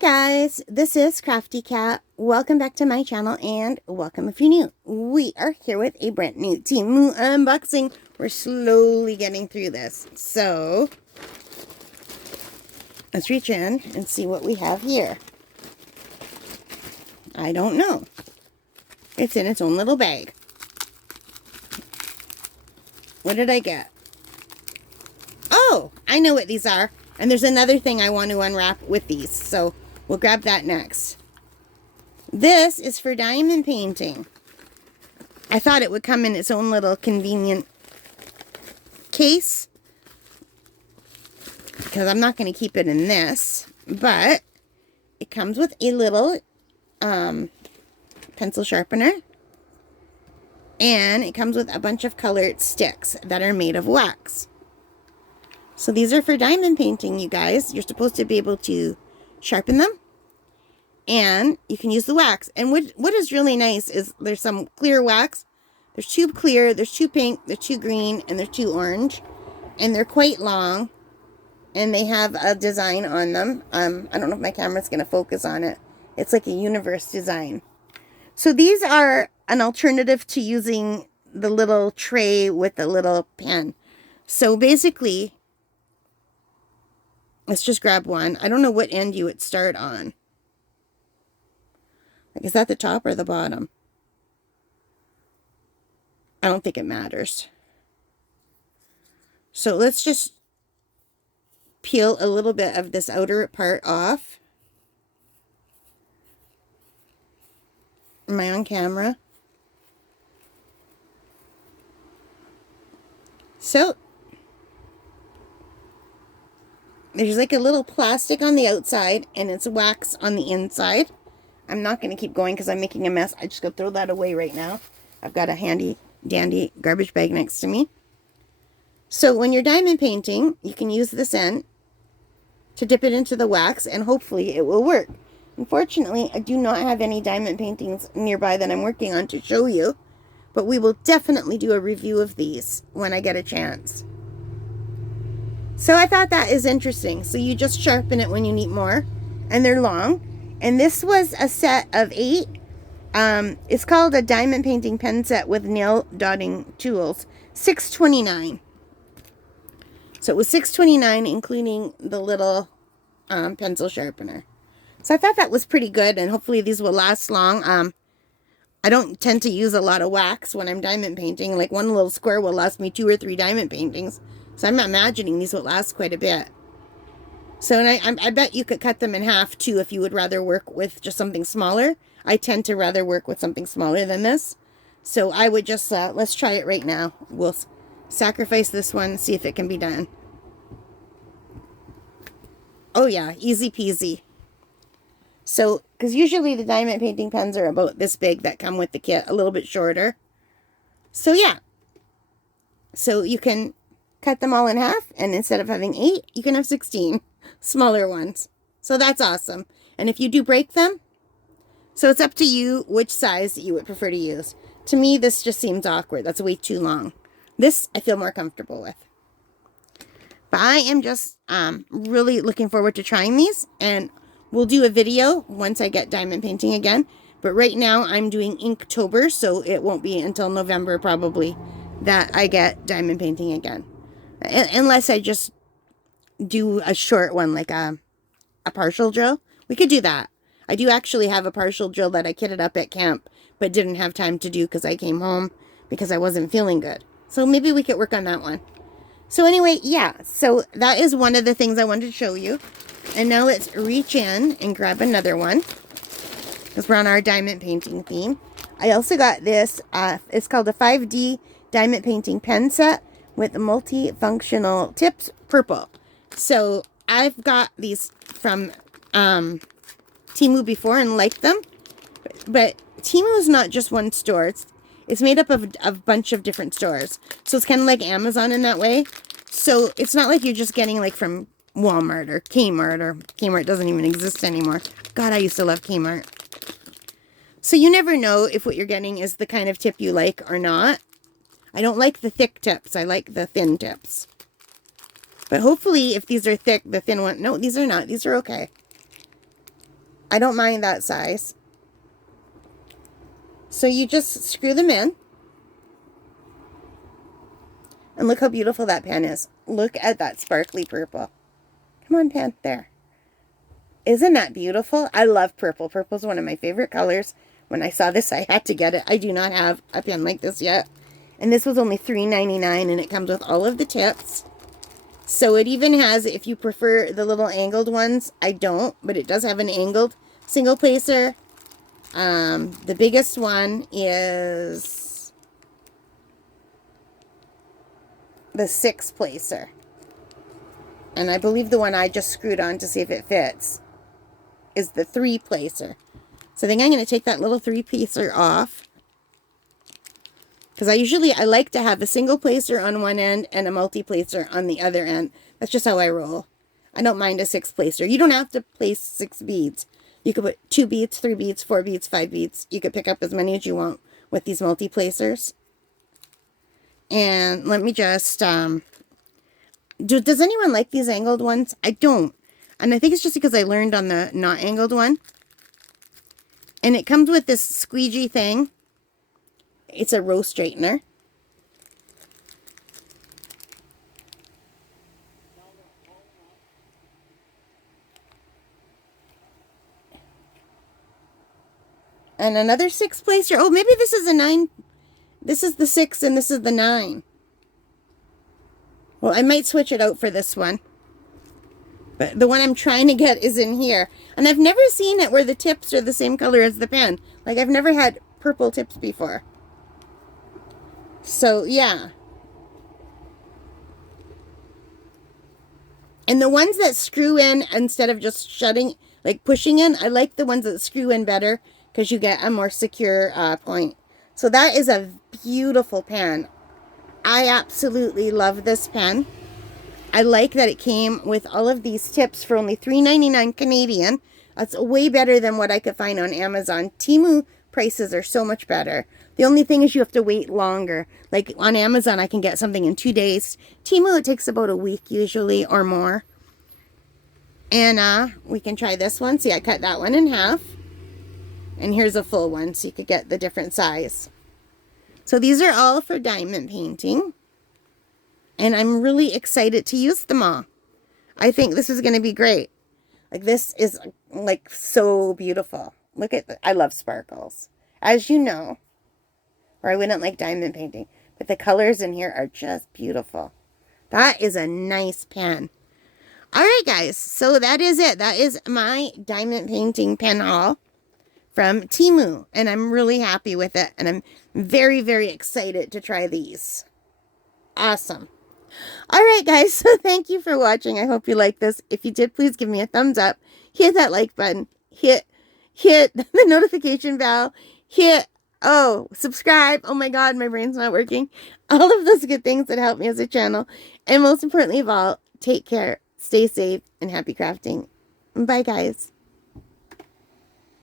Guys, this is Crafty Cat. Welcome back to my channel and welcome if you're new. We are here with a brand new Temu unboxing. We're slowly getting through this. So, let's reach in and see what we have here. I don't know. It's in its own little bag. What did I get? Oh, I know what these are. And there's another thing I want to unwrap with these. So, we'll grab that next. This is for diamond painting. I thought it would come in its own little convenient case, because I'm not going to keep it in this. But it comes with a little pencil sharpener. And it comes with a bunch of colored sticks that are made of wax. So these are for diamond painting, you guys. You're supposed to be able to sharpen them. And you can use the wax. And what is really nice is there's some clear wax. There's two clear, there's two pink, there's two green, and there's two orange. And they're quite long. And they have a design on them. I don't know if my camera's going to focus on it. It's like a universe design. So these are an alternative to using the little tray with the little pen. So basically, let's just grab one. I don't know what end you would start on. Like, is that the top or the bottom? I don't think it matters. So let's just peel a little bit of this outer part off. Am I on camera? So there's like a little plastic on the outside and it's wax on the inside. I'm not going to keep going because I'm making a mess. I just go throw that away right now. I've got a handy dandy garbage bag next to me. So when you're diamond painting, you can use this end to dip it into the wax and hopefully it will work. Unfortunately, I do not have any diamond paintings nearby that I'm working on to show you, but we will definitely do a review of these when I get a chance. So I thought that is interesting. So you just sharpen it when you need more, and they're long. And this was a set of 8. It's called a diamond painting pen set with nail dotting tools. $6.29. So it was $6.29, including the little pencil sharpener. So I thought that was pretty good, and hopefully these will last long. I don't tend to use a lot of wax when I'm diamond painting. Like one little square will last me 2 or 3 diamond paintings. So I'm imagining these will last quite a bit. So and I bet you could cut them in half too if you would rather work with just something smaller. I tend to rather work with something smaller than this. So I would just, let's try it right now. We'll sacrifice this one, see if it can be done. Oh yeah, easy peasy. So, because usually the diamond painting pens are about this big that come with the kit, a little bit shorter. So yeah. So you can cut them all in half, and instead of having 8, you can have 16 smaller ones. So that's awesome. And if you do break them, so it's up to you which size you would prefer to use. To me, this just seems awkward. That's way too long. This I feel more comfortable with. But I am just really looking forward to trying these, and we'll do a video once I get diamond painting again. But right now I'm doing Inktober, so it won't be until November probably that I get diamond painting again. Unless I just do a short one, like a partial drill. We could do that. I do actually have a partial drill that I kitted up at camp, but didn't have time to do because I came home because I wasn't feeling good. So maybe we could work on that one. So anyway, yeah. So that is one of the things I wanted to show you. And now let's reach in and grab another one, because we're on our diamond painting theme. I also got this. It's called a 5D diamond painting pen set with multifunctional tips, purple. So I've got these from Temu before and liked them. But Temu is not just one store. It's made up of a bunch of different stores. So it's kind of like Amazon in that way. So it's not like you're just getting like from Walmart or Kmart doesn't even exist anymore. God, I used to love Kmart. So you never know if what you're getting is the kind of tip you like or not. I don't like the thick tips. I like the thin tips. But hopefully if these are thick, the thin one... No, these are not. These are okay. I don't mind that size. So you just screw them in. And look how beautiful that pen is. Look at that sparkly purple. Come on, pen. There. Isn't that beautiful? I love purple. Purple's one of my favorite colors. When I saw this, I had to get it. I do not have a pen like this yet. And this was only $3.99, and it comes with all of the tips. So it even has, if you prefer the little angled ones, I don't, but it does have an angled single placer. The biggest one is the 6 placer. And I believe the one I just screwed on to see if it fits is the 3 placer. So I think I'm going to take that little 3 placer off. Because I like to have a single placer on one end and a multi-placer on the other end. That's just how I roll. I don't mind a 6 placer. You don't have to place 6 beads. You could put 2 beads, 3 beads, 4 beads, 5 beads. You could pick up as many as you want with these multi-placers. And let me just, does anyone like these angled ones? I don't. And I think it's just because I learned on the not angled one. And it comes with this squeegee thing. It's a row straightener. And another 6 placer. Oh, maybe this is a 9. This is the 6 and this is the 9. Well, I might switch it out for this one. But the one I'm trying to get is in here. And I've never seen it where the tips are the same color as the pen. Like, I've never had purple tips before. So, yeah. And the ones that screw in instead of just shutting, like pushing in, I like the ones that screw in better because you get a more secure point. So that is a beautiful pen. I absolutely love this pen. I like that it came with all of these tips for only $3.99 Canadian. That's way better than what I could find on Amazon. Temu prices are so much better. The only thing is you have to wait longer. Like on Amazon, I can get something in 2 days. Temu, it takes about a week usually or more. And we can try this one. See, I cut that one in half. And here's a full one so you could get the different size. So these are all for diamond painting. And I'm really excited to use them all. I think this is going to be great. Like, this is, like, so beautiful. Look at I love sparkles. As you know, or I wouldn't like diamond painting. But the colors in here are just beautiful. That is a nice pen. All right, guys. So that is it. That is my diamond painting pen haul from Temu. And I'm really happy with it. And I'm very, very excited to try these. Awesome. All right, guys, so thank you for watching. I hope you liked this. If you did, please give me a thumbs up. Hit that like button. Hit the notification bell. Subscribe. Oh my God, my brain's not working. All of those good things that help me as a channel. And most importantly of all, take care, stay safe, and happy crafting. Bye, guys.